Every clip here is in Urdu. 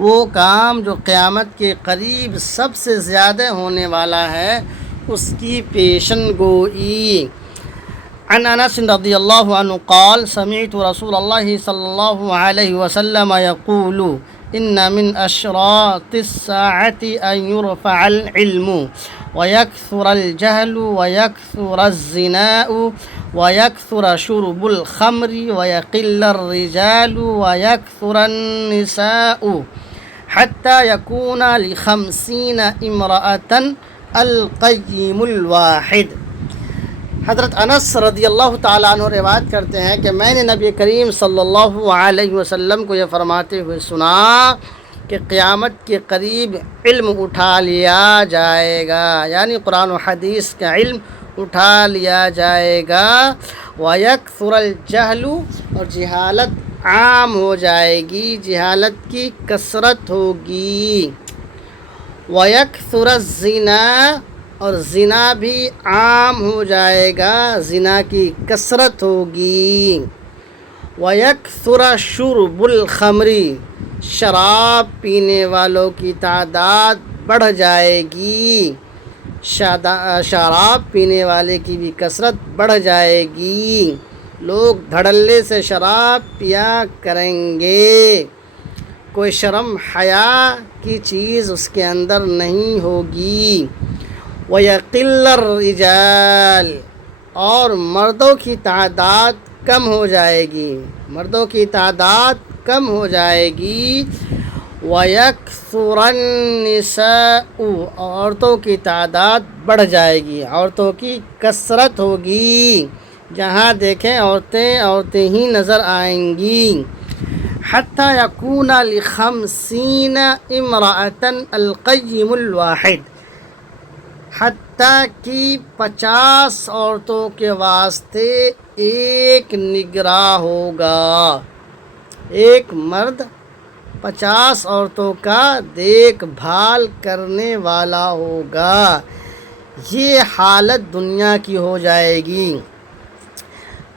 وہ کام جو قیامت کے قریب سب سے زیادہ ہونے والا ہے اس کی پیشن گوئی۔ عن انس رضی اللہ عنہ قال سمعت رسول اللہ صلی اللہ علیہ وسلم يقول ان من اشراط الساعة ان يرفع العلم ويكثر الجهل ويكثر الزنا ويكثر شرب الخمر ويقل الرجال ويكثر النساء حتى يكون ل50 امرأة القيم الواحد۔ حضرت انس رضی اللہ تعالیٰ عنہ روایت کرتے ہیں کہ میں نے نبی کریم صلی اللہ علیہ وسلم کو یہ فرماتے ہوئے سنا کہ قیامت کے قریب علم اٹھا لیا جائے گا، یعنی قرآن و حدیث کا علم اٹھا لیا جائے گا۔ وَيَكْثُرَ الْجَهْلُ، اور جہالت عام ہو جائے گی، جہالت کی کثرت ہوگی۔ وَيَكْثُرَ الزِّنَا، اور زنا بھی عام ہو جائے گا، زنا کی کثرت ہوگی۔ وَيَكْثُرَ شُرْبُ الْخَمْرِ، شراب پینے والوں کی تعداد بڑھ جائے گی، شراب پینے والے کی بھی کثرت بڑھ جائے گی، لوگ دھڑلے سے شراب پیا کریں گے، کوئی شرم حیا کی چیز اس کے اندر نہیں ہوگی۔ وَيَقِلَّ الرِّجَالِ، اور مردوں کی تعداد کم ہو جائے گی، مردوں کی تعداد کم ہو جائے گی۔ وَيَكْثُرَ النِّسَاءُ، عورتوں کی تعداد بڑھ جائے گی، عورتوں کی کثرت ہوگی، جہاں دیکھیں عورتیں ہی نظر آئیں گی۔ حَتَّى يَكُونَ ل50 امرأة القیم الواحد، حتیٰ کہ 50 عورتوں کے واسطے ایک نگراں ہوگا، ایک مرد 50 عورتوں کا دیکھ بھال کرنے والا ہوگا۔ یہ حالت دنیا کی ہو جائے گی۔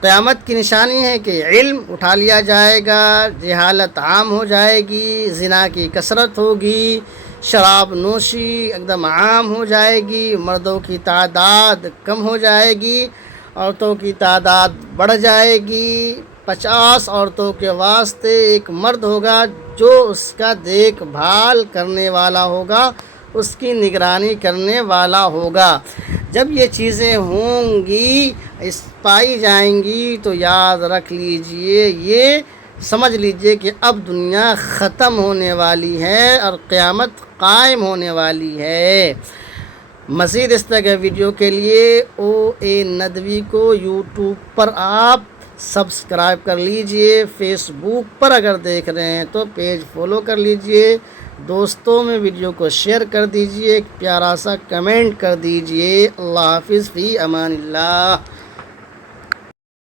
قیامت کی نشانی ہے کہ علم اٹھا لیا جائے گا، جہالت عام ہو جائے گی، زنا کی کثرت ہوگی، شراب نوشی ایک دم عام ہو جائے گی، مردوں کی تعداد کم ہو جائے گی، عورتوں کی تعداد بڑھ جائے گی۔ 50 عورتوں کے واسطے ایک مرد ہوگا جو اس کا دیکھ بھال کرنے والا ہوگا، اس کی نگرانی کرنے والا ہوگا۔ جب یہ چیزیں ہوں گی، پائی جائیں گی، تو یاد رکھ لیجئے، یہ سمجھ لیجئے کہ اب دنیا ختم ہونے والی ہے اور قیامت قائم ہونے والی ہے۔ مزید اس طرح کے ویڈیو کے لیے OA ندوی کو یوٹیوب پر آپ سبسکرائب کر لیجئے، فیس بک پر اگر دیکھ رہے ہیں تو پیج فالو کر لیجئے، دوستوں میں ویڈیو کو شیئر کر دیجئے، ایک پیارا سا کمنٹ کر دیجئے۔ اللہ حافظ، فی امان اللہ۔